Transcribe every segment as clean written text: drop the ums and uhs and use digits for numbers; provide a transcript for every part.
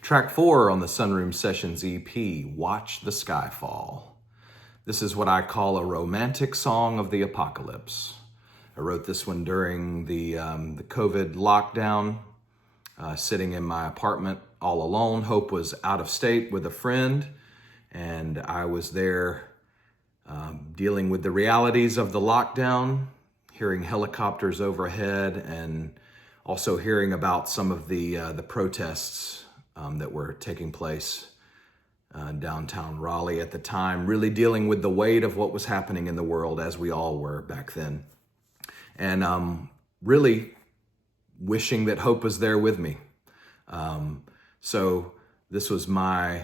Track 4 on the Sunroom Sessions EP, Watch the Sky Fall. This is what I call a romantic song of the apocalypse. I wrote this one during the COVID lockdown, sitting in my apartment all alone. Hope was out of state with a friend, and I was there dealing with the realities of the lockdown, hearing helicopters overhead, and also hearing about some of the protests that were taking place downtown Raleigh at the time, really dealing with the weight of what was happening in the world, as we all were back then. And really wishing that Hope was there with me. So this was my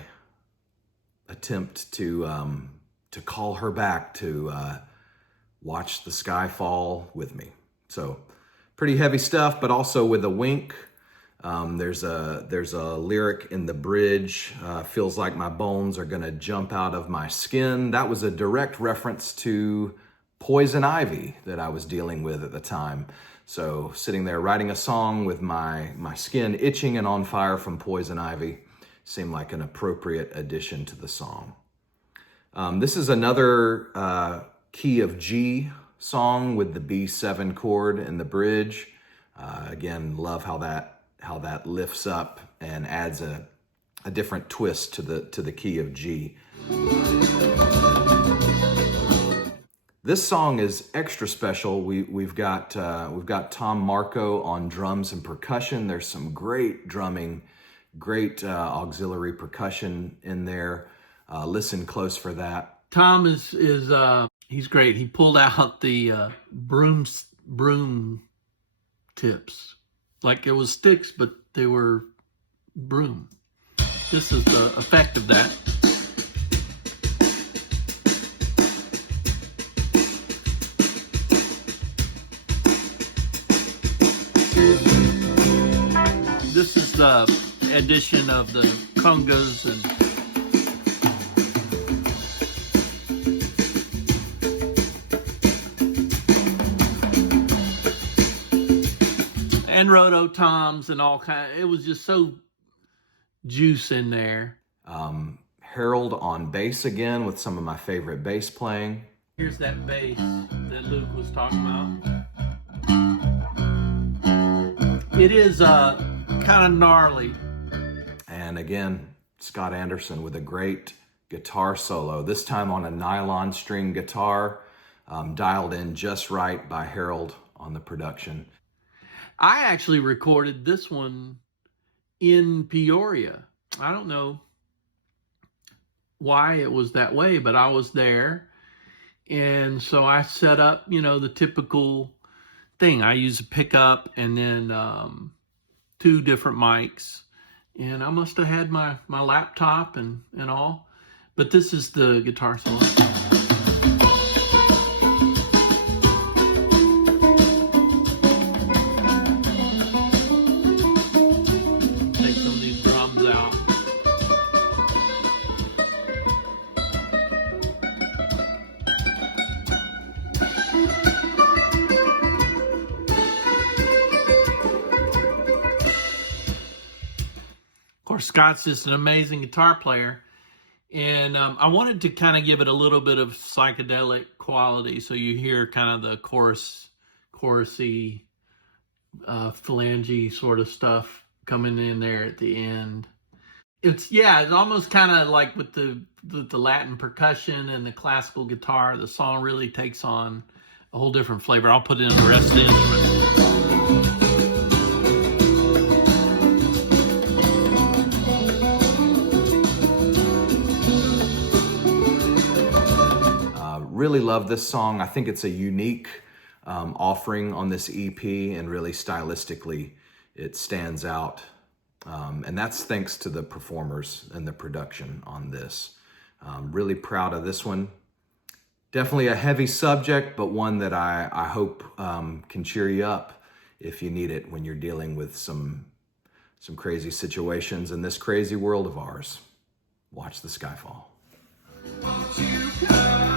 attempt to call her back to watch the sky fall with me. So pretty heavy stuff, but also with a wink. There's a lyric in the bridge, feels like my bones are gonna jump out of my skin. That was a direct reference to poison ivy that I was dealing with at the time. So sitting there writing a song with my skin itching and on fire from poison ivy seemed like an appropriate addition to the song. This is another key of G song with the B7 chord in the bridge. Again, love how that lifts up and adds a different twist to the key of G. This song is extra special. We've got Tom Marco on drums and percussion. There's some great drumming, great auxiliary percussion in there. Listen close for that. Tom is he's great. He pulled out the broom tips, like it was sticks, but they were broom. This is the effect of that. This is the addition of the congas and rototoms and all kind. It was just so juice in there. Harold on bass again with some of my favorite bass playing. Here's that bass that Luke was talking about. It is kind of gnarly. And again, Scott Anderson with a great guitar solo, this time on a nylon string guitar, dialed in just right by Harold on the production. I actually recorded this one in Peoria. I don't know why it was that way, but I was there. And so I set up, the typical thing. I use a pickup and then 2 different mics. And I must have had my laptop and all. But this is the guitar solo. Take some of these drums out. Of course, Scott's just an amazing guitar player. And I wanted to kind of give it a little bit of psychedelic quality. So you hear kind of the chorusy, phalange sort of stuff coming in there at the end. It's almost kind of like with the Latin percussion and the classical guitar, the song really takes on a whole different flavor. I'll put in the rest of the instruments. Really love this song. I think it's a unique offering on this EP, and really stylistically it stands out. And that's thanks to the performers and the production on this. Really proud of this one. Definitely a heavy subject, but one that I hope can cheer you up if you need it when you're dealing with some crazy situations in this crazy world of ours. Watch the sky fall. Won't you come?